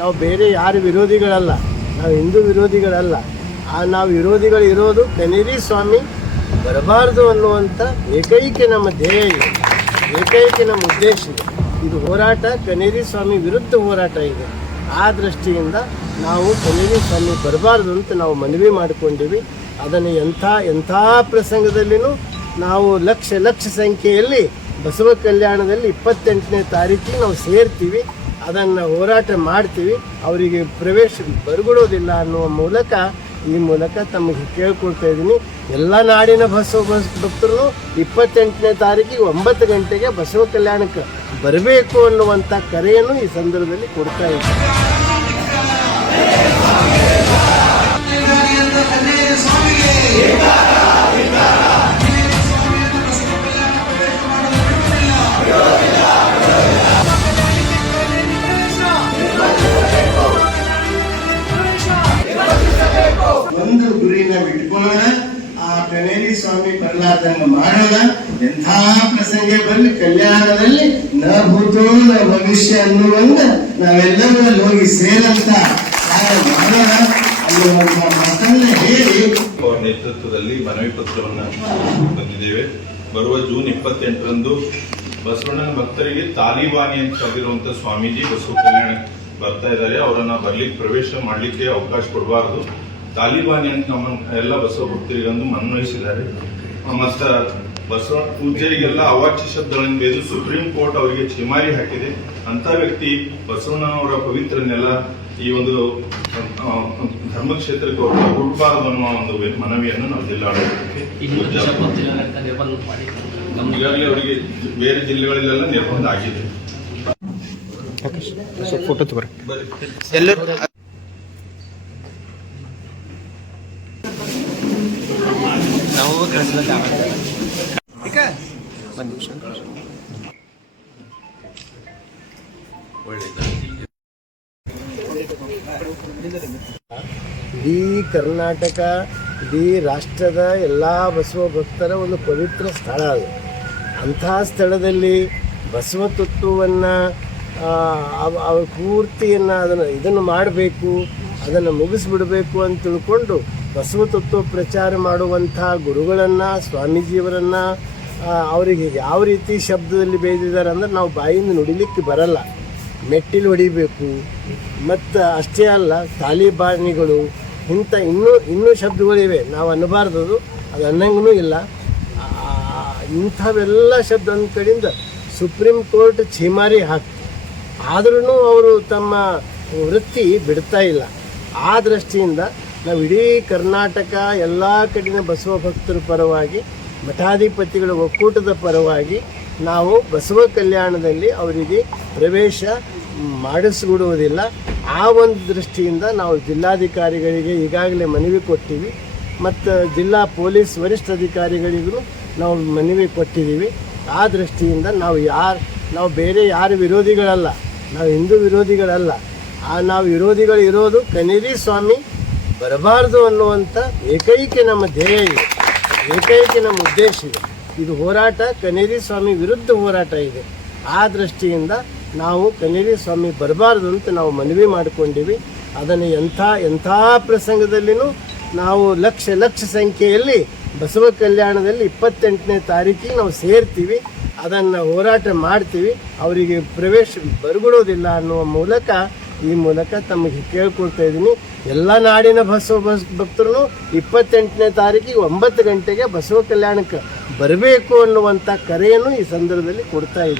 ನಾವು ಬೇರೆ ಯಾರು ವಿರೋಧಿಗಳಲ್ಲ, ನಾವು ಹಿಂದೂ ವಿರೋಧಿಗಳಲ್ಲ. ನಾವು ವಿರೋಧಿಗಳು ಇರೋದು ಕನೇರಿ ಸ್ವಾಮಿ ಬರಬಾರ್ದು ಅನ್ನುವಂಥ ಏಕೈಕ ನಮ್ಮ ಧ್ಯೇಯ ಇದೆ, ಏಕೈಕ ನಮ್ಮ ಉದ್ದೇಶ ಇದೆ. ಇದು ಹೋರಾಟ ಕನೇರಿ ಸ್ವಾಮಿ ವಿರುದ್ಧ ಹೋರಾಟ ಇದೆ. ಆ ದೃಷ್ಟಿಯಿಂದ ನಾವು ಕನೇರಿ ಸ್ವಾಮಿ ಬರಬಾರ್ದು ಅಂತ ನಾವು ಮನವಿ ಮಾಡಿಕೊಂಡಿವಿ. ಅದನ್ನು ಎಂಥ ಪ್ರಸಂಗದಲ್ಲಿನೂ ನಾವು ಲಕ್ಷ ಸಂಖ್ಯೆಯಲ್ಲಿ ಬಸವ ಕಲ್ಯಾಣದಲ್ಲಿ 28ನೇ ತಾರೀಕಿಗೆ ನಾವು ಸೇರ್ತೀವಿ, ಅದನ್ನು ಹೋರಾಟ ಮಾಡ್ತೀವಿ. ಅವರಿಗೆ ಪ್ರವೇಶ ಬರಗೊಡೋದಿಲ್ಲ ಅನ್ನುವ ಮೂಲಕ ಈ ಮೂಲಕ ತಮಗೆ ಕೇಳ್ಕೊಳ್ತಾ ಇದ್ದೀನಿ. ಎಲ್ಲ ನಾಡಿನ ಬಸವ ಭಕ್ತರು 28ನೇ ತಾರೀಕಿಗೆ 9 ಗಂಟೆಗೆ ಬಸವ ಕಲ್ಯಾಣಕ್ಕೆ ಬರಬೇಕು ಅನ್ನುವಂಥ ಕರೆಯನ್ನು ಈ ಸಂದರ್ಭದಲ್ಲಿ ಕೊಡ್ತಾ ಇದ್ದೀನಿ. ಒಂದು ಗುರಿನ ಬಿಟ್ಕೊಳ್ಳೋಣ, ಆ ಕನೇರಿ ಸ್ವಾಮಿ ಬರಲಾರ್ದಂಗ ಮಾಡೋಣ. ಎಂಥ ಪ್ರಸಂಗ ಬರಲಿ ಕಲ್ಯಾಣದಲ್ಲಿ ನ ಭೂತೋ ನ ಭವಿಷ್ಯ ಅನ್ನುವಂಗ ನಾವೆಲ್ಲರೂ ಅಲ್ಲಿ ಹೋಗಿ ಸೇರಂತ ಮಾಡೋಣ ಅನ್ನುವಂಥ ಮಾತನ್ನ ಹೇಳಿ ಅವರ ನೇತೃತ್ವದಲ್ಲಿ ಮನವಿ ಪತ್ರವನ್ನು ತಂದಿದ್ದೇವೆ. ಬರುವ ಜೂನ್ 28ರಂದು ಬಸವಣ್ಣನ ಭಕ್ತರಿಗೆ ತಾಲಿಬಾನಿ ಅಂತ ಆಗಿರುವಂತಹ ಸ್ವಾಮೀಜಿ ಬಸವ ಕಲ್ಯಾಣ ಬರ್ತಾ ಇದ್ದಾರೆ. ಅವರನ್ನ ಬರ್ಲಿಕ್ಕೆ ಪ್ರವೇಶ ಮಾಡ್ಲಿಕ್ಕೆ ಅವಕಾಶ ಕೊಡಬಾರದು. ತಾಲಿಬಾನಿ ಅಂತ ನಮ್ಮ ಎಲ್ಲ ಬಸವ ಭಕ್ತರಿಗೊಂದು ಮನವೊಲಿಸಿದ್ದಾರೆ. ಮತ್ತ ಬಸವ ಪೂಜೆಗೆಲ್ಲ ಅವಾಚ್ಯ ಶಬ್ದಗಳನ್ನು ಬೇದು ಸುಪ್ರೀಂ ಕೋರ್ಟ್ ಅವರಿಗೆ ಛೀಮಾರಿ ಹಾಕಿದೆ. ಅಂತ ವ್ಯಕ್ತಿ ಬಸವಣ್ಣನವರ ಪವಿತ್ರನೆಲ್ಲ ಈ ಒಂದು ಧರ್ಮಕ್ಷೇತ್ರಕ್ಕೆ ಹುಟ್ಟಬಾರದು ಅನ್ನುವ ಒಂದು ಮನವಿಯನ್ನು ನಾವು ಜಿಲ್ಲಾಡಳಿತಕ್ಕೆ ಈಗಾಗಲೇ ಅವರಿಗೆ ಬೇರೆ ಜಿಲ್ಲೆಗಳಲ್ಲೆಲ್ಲ ನಿರ್ಬಂಧ ಆಗಿದೆ. ಫೋಟೋ ತಗೋರಿ ಇಡೀ ಕರ್ನಾಟಕ, ಇಡೀ ರಾಷ್ಟ್ರದ ಎಲ್ಲ ಬಸವ ಭಕ್ತರ ಒಂದು ಪವಿತ್ರ ಸ್ಥಳ ಅದು. ಅಂಥ ಸ್ಥಳದಲ್ಲಿ ಬಸವ ತತ್ವವನ್ನು ಅವ್ರ ಪೂರ್ತಿಯನ್ನು ಇದನ್ನು ಮಾಡಬೇಕು, ಅದನ್ನು ಮುಗಿಸ್ಬಿಡಬೇಕು ಅಂತ ತಿಳ್ಕೊಂಡು ಬಸವ ತತ್ವ ಪ್ರಚಾರ ಮಾಡುವಂಥ ಗುರುಗಳನ್ನು, ಸ್ವಾಮೀಜಿಯವರನ್ನು ಅವರಿಗೆ ಯಾವ ರೀತಿ ಶಬ್ದದಲ್ಲಿ ಬೇಯ್ದಿದ್ದಾರೆ ಅಂದರೆ ನಾವು ಬಾಯಿಂದ ನುಡಿಲಿಕ್ಕೆ ಬರಲ್ಲ, ಮೆಟ್ಟಿಲು ಹೊಡಿಬೇಕು. ಮತ್ತು ಅಷ್ಟೇ ಅಲ್ಲ, ತಾಲಿಬಾನಿಗಳು ಇಂಥ ಇನ್ನೂ ಶಬ್ದಗಳಿವೆ, ನಾವು ಅನ್ನಬಾರ್ದದು, ಅದು ಅನ್ನಂಗೂ ಇಲ್ಲ. ಇಂಥವೆಲ್ಲ ಶಬ್ದ ಅಂದ ಕಡೆಯಿಂದ ಸುಪ್ರೀಂ ಕೋರ್ಟ್ ಛೀಮಾರಿ ಹಾಕ್ತು. ಆದ್ರೂ ಅವರು ತಮ್ಮ ವೃತ್ತಿ ಬಿಡ್ತಾ ಇಲ್ಲ. ಆ ದೃಷ್ಟಿಯಿಂದ ನಾವು ಇಡೀ ಕರ್ನಾಟಕ ಎಲ್ಲ ಕಡೆಯ ಬಸವ ಭಕ್ತರ ಪರವಾಗಿ, ಮಠಾಧಿಪತಿಗಳ ಒಕ್ಕೂಟದ ಪರವಾಗಿ ನಾವು ಬಸವ ಕಲ್ಯಾಣದಲ್ಲಿ ಅವರಿಗೆ ಪ್ರವೇಶ ಮಾಡಿಸ್ಬಿಡುವುದಿಲ್ಲ. ಆ ಒಂದು ದೃಷ್ಟಿಯಿಂದ ನಾವು ಜಿಲ್ಲಾಧಿಕಾರಿಗಳಿಗೆ ಈಗಾಗಲೇ ಮನವಿ ಕೊಟ್ಟಿವಿ, ಮತ್ತು ಜಿಲ್ಲಾ ಪೊಲೀಸ್ ವರಿಷ್ಠಾಧಿಕಾರಿಗಳಿಗೂ ನಾವು ಮನವಿ ಕೊಟ್ಟಿದ್ದೀವಿ. ಆ ದೃಷ್ಟಿಯಿಂದ ನಾವು ಬೇರೆ ಯಾರು ವಿರೋಧಿಗಳಲ್ಲ, ನಾವು ಹಿಂದೂ ವಿರೋಧಿಗಳಲ್ಲ. ನಾವು ವಿರೋಧಿಗಳು ಇರೋದು ಕನೇರಿ ಸ್ವಾಮಿ ಬರಬಾರ್ದು ಅನ್ನುವಂಥ ಏಕೈಕ ನಮ್ಮ ಧ್ಯೇಯ ಇದೆ, ಏಕೈಕ ನಮ್ಮ ಉದ್ದೇಶ ಇದೆ. ಇದು ಹೋರಾಟ ಕನೇರಿ ಸ್ವಾಮಿ ವಿರುದ್ಧ ಹೋರಾಟ ಇದೆ. ಆ ದೃಷ್ಟಿಯಿಂದ ನಾವು ಕನೇರಿ ಸ್ವಾಮಿ ಬರಬಾರ್ದು ಅಂತ ನಾವು ಮನವಿ ಮಾಡಿಕೊಂಡಿವಿ. ಅದನ್ನು ಎಂಥ ಪ್ರಸಂಗದಲ್ಲಿನೂ ನಾವು ಲಕ್ಷ ಸಂಖ್ಯೆಯಲ್ಲಿ ಬಸವ ಕಲ್ಯಾಣದಲ್ಲಿ 28ನೇ ತಾರೀಕಿಗೆ ನಾವು ಸೇರ್ತೀವಿ, ಅದನ್ನು ಹೋರಾಟ ಮಾಡ್ತೀವಿ. ಅವರಿಗೆ ಪ್ರವೇಶ ಬರಗೊಡೋದಿಲ್ಲ ಅನ್ನುವ ಮೂಲಕ ಈ ಮೂಲಕ ತಮಗೆ ಕೇಳ್ಕೊಳ್ತಾ ಇದ್ದೀನಿ. ಎಲ್ಲ ನಾಡಿನ ಬಸವ ಭಕ್ತರು 28ನೇ ತಾರೀಕಿಗೆ 9 ಗಂಟೆಗೆ ಬಸವ ಕಲ್ಯಾಣಕ್ಕೆ ಬರಬೇಕು ಅನ್ನುವಂಥ ಕರೆಯನ್ನು ಈ ಸಂದರ್ಭದಲ್ಲಿ ಕೊಡ್ತಾ ಇದ್ದೀನಿ.